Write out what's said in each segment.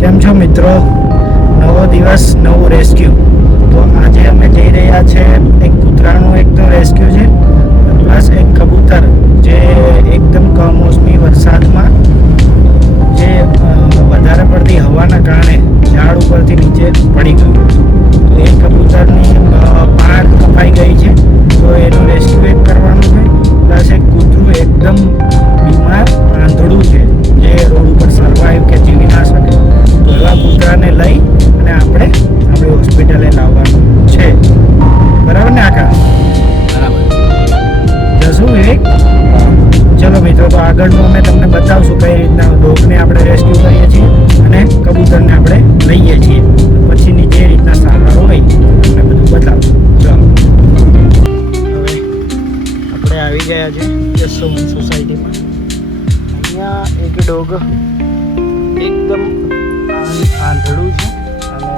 કેમ છો મિત્રો? નવો દિવસ નવું રેસ્ક્યુ. તો આજે અમે જઈ રહ્યા છે એક કૂતરાનું એક તો રેસ્ક્યુ છે, પ્લસ એક કબૂતર જે એકદમ કમોસમી વરસાદમાં જે વધારે પડતી હવાના કારણે ઝાડ ઉપરથી નીચે પડી ગયું. તો એ કબૂતરની પાંખ કપાઈ ગઈ છે, તો એનું રેસ્ક્યુ એક કરવાનું છે. પ્લસ એક કૂતરું એકદમ બીમાર આંધળું છે જે રોડ ઉપર સર્વાઈવ કે જીવી ના શકે. તો એવા કૂતરાને લઈ અને આપણે આપણી હોસ્પિટલે લાવવાનું છે. બરાબર ને આકાશ? બરાબર. જશું વિવેક? ચલો મિત્રો, તો આગળનું અમે તમને બતાવશું કઈ રીતના ડોગને આપણે રેસ્ક્યુ કરીએ છીએ અને કબૂતરને આપણે લઈએ છીએ. પછીની જે રીતના સારવાર હોય તમને બધું બતાવશું. ચલો, હવે આપણે આવી ગયા છે જસોવન સોસાયટીમાં. અહીંયા એક ડોગ એકદમ આંધળું છે અને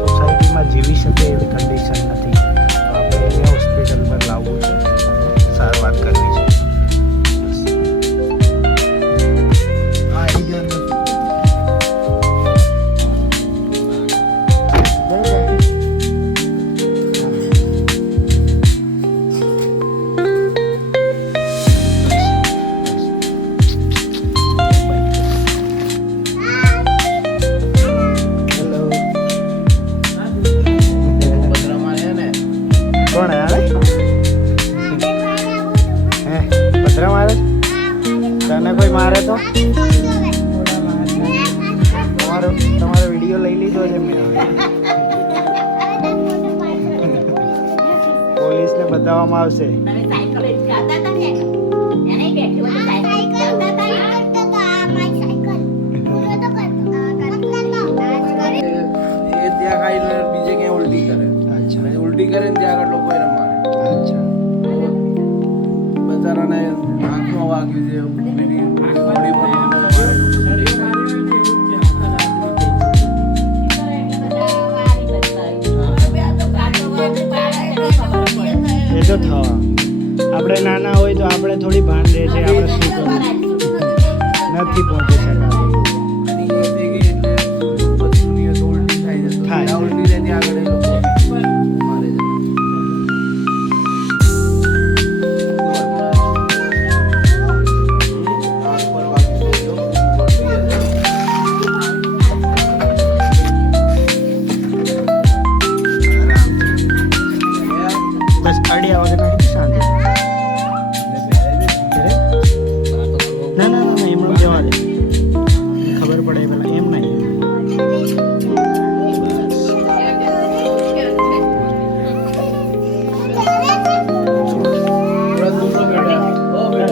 સોસાયટીમાં જીવી શકે એવી કન્ડિશન નથી. તો આપણે એને હોસ્પિટલ પર લાવવું છે, સારવાર કરવી છે. કોણ આવે? હે પથરા મારે? તને કોઈ મારે તો તમારો વિડીયો લઈ લીધો છે મેં. પોલીસને બતાવવામાં આવશે. ઉલટી કરે ને ત્યાં આગળ લોકો એને મારે. અચ્છા, બચારાને આંખમાં વાગ્યું છે, પેલી બોડી પર એ તો થવા. આપણે નાના હોય તો આપણે થોડી ભાન રહે છે આપણે શું કરવું, નથી પહોંચી શકાતું. થાય. ઉલટી રહે ત્યાં આગળ એ લોકો મારે છે. બસ અડ્યા વગર નથી શાંતિ. ના ના ના એમનું જવા દે, ખબર પડે પેલા એમ નહીં.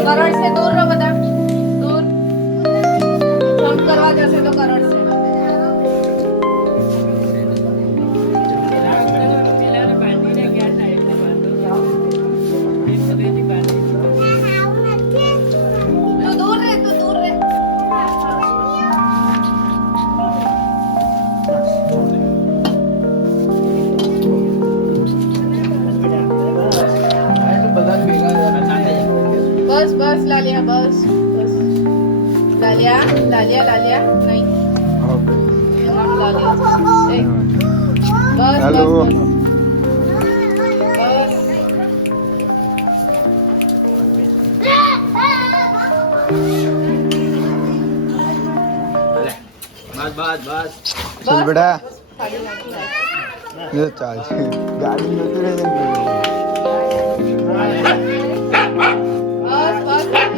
કરોડ से दूर रहो બધા दूर ફોન કરવા જશે તો કરોડ से તું દૂર રહે બધા ભેગા બસ બસ લાલિયા બસ બસ લાલિયા લાલિયા લાલિયા નહીં એનું નામ લાલિયા છે. બસ હેલો. બસ બસ ચલ બેટા. ખાલી નાખી જો ચાલશે, ગાડી જતું રહેશે ને. બસ બસ નહીં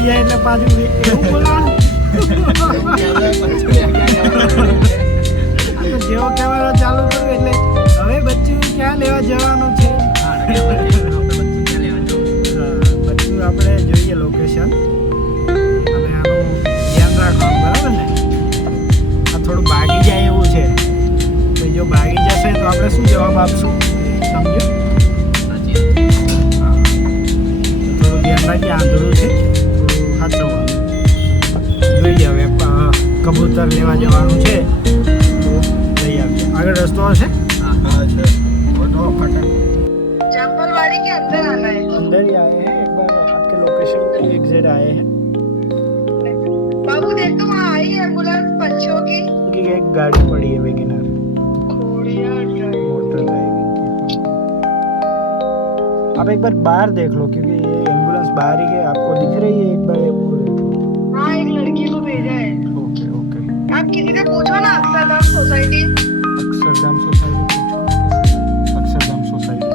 થઈ જાય એટલે પાછું એવું બોલવાનું. જેવો કેમેરો ચાલુ કર્યો એટલે હવે બચ્ચું ક્યાં લેવા જવાનું છે? બચ્ચું આપણે જોઈએ લોકેશન અને આનું ધ્યાન રાખવાનું, બરાબર ને? આ થોડું ભાગી જાય એવું છે, તો જો ભાગી જશે તો આપણે શું જવાબ આપશું? સમજો? હા, થોડું ધ્યાન રાખીએ. આંધળું છે, થોડું સાચવવાનું. જોઈએ હવે કબૂતર લેવા જવાનું છે તો લઈ આવીએ. આગળ રસ્તો હશે? जंगलवाड़ी के अंदर आना है। अंदर ही आए हैं, एक बार आपके लोकेशन पे एग्जिट आए हैं बाबू देख तो वहाँ आई है एम्बुलेंस पंछियों की। उनकी एक गाड़ी पड़ी है वेगनर बढ़िया ड्राइव। मोटर ड्राइविंग की। आप एक बार बाहर देख लो क्योंकि ये एम्बुलेंस बाहर ही है, आपको दिख रही है? एक बार ये हाँ एक लड़की को भेजा है। Okay okay. आप किसी से पूछो ना अक्षरधाम सोसाइटी। अक्षरधाम सोसाइटी पूछो, अक्षरधाम सोसाइटी।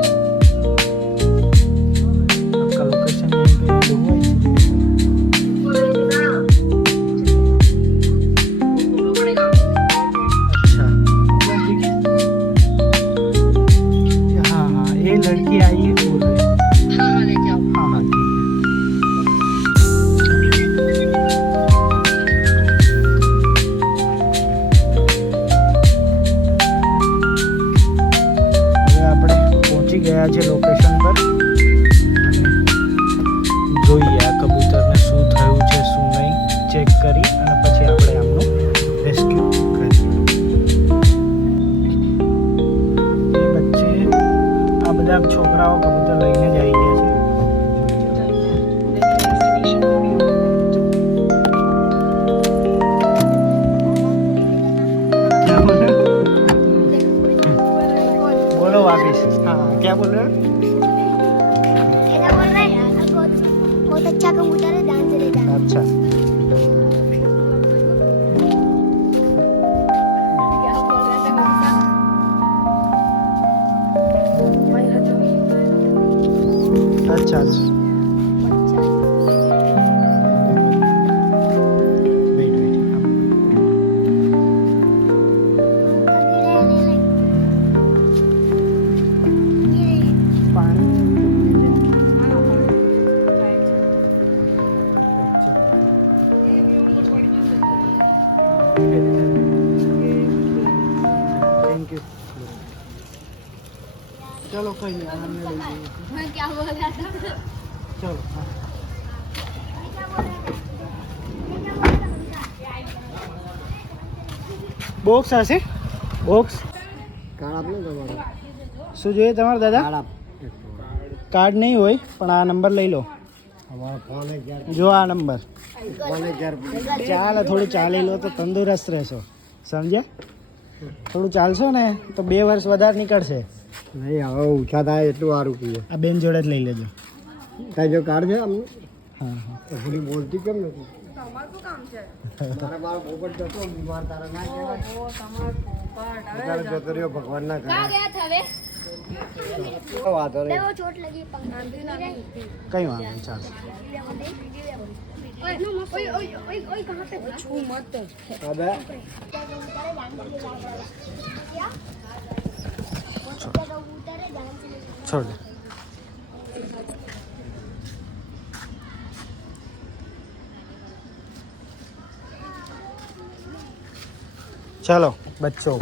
आपका लोकेशन यहीं पे हुआ है? अच्छा, हाँ हाँ, ये लड़की आई है बोल रही है। हाँ हाँ ठीक है। હવે આપણે પહોંચી ગયા છે લોકેશન પર. જોઈએ આ કબૂતરને શું થયું છે શું નહીં ચેક કરી અને પછી આપણે આમનું રેસ્ક્યુ કરીએ. એ વચ્ચે આ બધા છોકરાઓ કબૂતર લઈને જ આવી ગયા છે. क्या बोल रहे हो? बोलो वापिस. हाँ क्या बोल रहे हो? ऐसा बोल रहा है बहुत अच्छा कबूतर है, ध्यान से ले जाना। अच्छा क्या बोल रहा था कौन सा? अच्छा अच्छा. Wait wait. पानी थैंक यू. चलो कोई नहीं, आराम में ले लीजिए. मैं क्या बोल रहा था? चलो हाँ. બોક્સ હશે? બોક્સ કાર્ડ આપને તમારો. શું જોઈએ તમારે દાદા? કાર્ડ આપ. કાર્ડ નહીં હોય પણ આ નંબર લઈ લો. અમારો ફોન જ યાર. જો આ નંબર ફોન જ યાર. ચાલે, થોડું ચાલી લો તો તંદુરસ્ત રહેશો, સમજ્યા? થોડું ચાલશો ને તો 2 વર્ષ વધારે નીકળશે. નહીં હવે ઓછા થાય એટલું સારું કહીએ. આ બેન જોડે જ લઈ લેજો. તારી જો કાર્ડ છે અમને? હા હા. તો થોડી બોલતી કેમ નથી? તમારું શું કામ છે? તારા મારો પોપટ જતો બીમાર તારા ના કહેવાય. ઓ તમારો પોપટ હવે તારે જતો રહ્યો ભગવાન ના કરે. कहाँ गया था वे? વાંધો નહીં. वो चोट लगी पंख કંઈ વાંધો નહીં, ચાલશે. ओए ओए ओए ओए कहाँ पे था? छू मत। હવે છોડ દે. ચાલો બચ્ચો,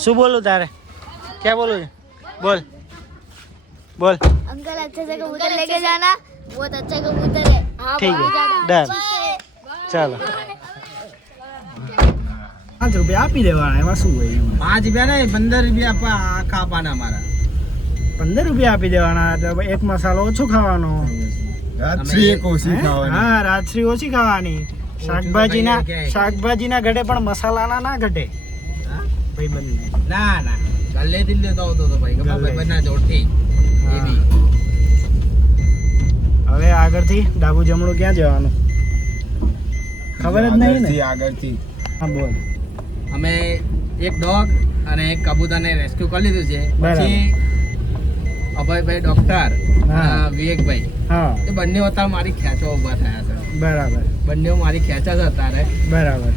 શું બોલું તારે? ક્યાં બોલું છે? બોલ બોલ. अंकल अच्छे से कबूतर लेके जाना, बहुत अच्छा कबूतर है। हाँ ठीक है, डन. ચાલો 5 રૂપિયા આપી દેવાના, એમાં શું હોય? એમાં 5 રૂપિયા નહીં 15 રૂપિયા આખા આપવાના અમારા. 15 રૂપિયા આપી દેવાના, તો એક મસાલો ઓછો ખાવાનો. રાત્રિ એક ઓછી ખાવાની. હા, રાત્રિ ઓછી ખાવાની. શાકભાજીના ઘટે પણ મસાલાના ના ઘટે ભાઈ બંને. ના ના ગલ્લેથી જ લેતો આવતો તો ભાઈ ગપ્પા ભાઈ બના જોડથી એ બી. હવે આગળથી ડાબુ જમણું ક્યાં જવાનું ખબર જ નહીં ને. આગળથી હા બોલ. અમે એક ડોગ અને એક કબૂતરને રેસ્ક્યુ કરી લીધું છે. બરાબર. પછી અભયભાઈ ડોક્ટર હા. વિવેકભાઈ હા એ બંને અત્યારે મારી ખેંચો ઊભા થયા છે બરાબર બંને મારી ખેંચા છે અત્યારે બરાબર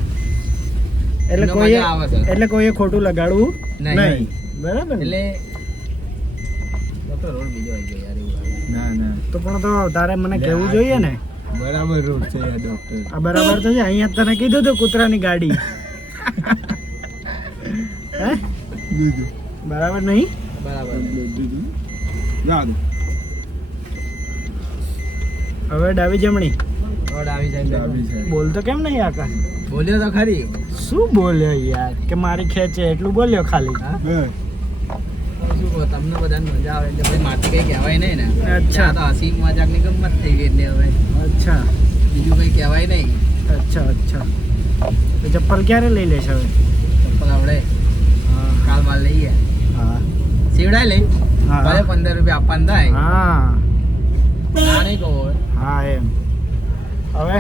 એટલે એનો કોઈએ મજા આવે છે. એટલે કોઈએ ખોટું લગાડવું નહીં. નહીં બરાબર ને? એટલે તો રોડ બીજો આવી ગયો યાર એવું લાગે. તો પણ તો તારે મને કહેવું જોઈએ ને બરાબર રોડ છે યાર ડોક્ટર આ બરાબર તો છે અહીંયા તને કીધું તું કૂતરાની ગાડી હે બરાબર નહીં બરાબર હવે ડાબી જમણી રોડ આવી જાય બોલતો કેમ નહીં આકાશ બોલ્યો તો ખરી શું બોલ્યો યાર કે મારી ખેંચે એટલું બોલ્યો ખાલી હા? શું કહો તમને બધાને મજા આવે એટલે પછી મારથી કઈ કહેવાય નહીં ને અચ્છા. આ તો હસી મજાકની ગમત થઈ ગઈ એટલે હવે અચ્છા બીજું કઈ કહેવાય નહીં અચ્છા અચ્છા તો ચપ્પલ ક્યારે લઈ લેશ હવે ચપ્પલ આવડે હા કાલ બાલ લઈએ હા સીવડાય લઈ હા. ભલે 15 રૂપિયા આપવાના થાય હા ના નહીં કહો હવે. હા એમ હવે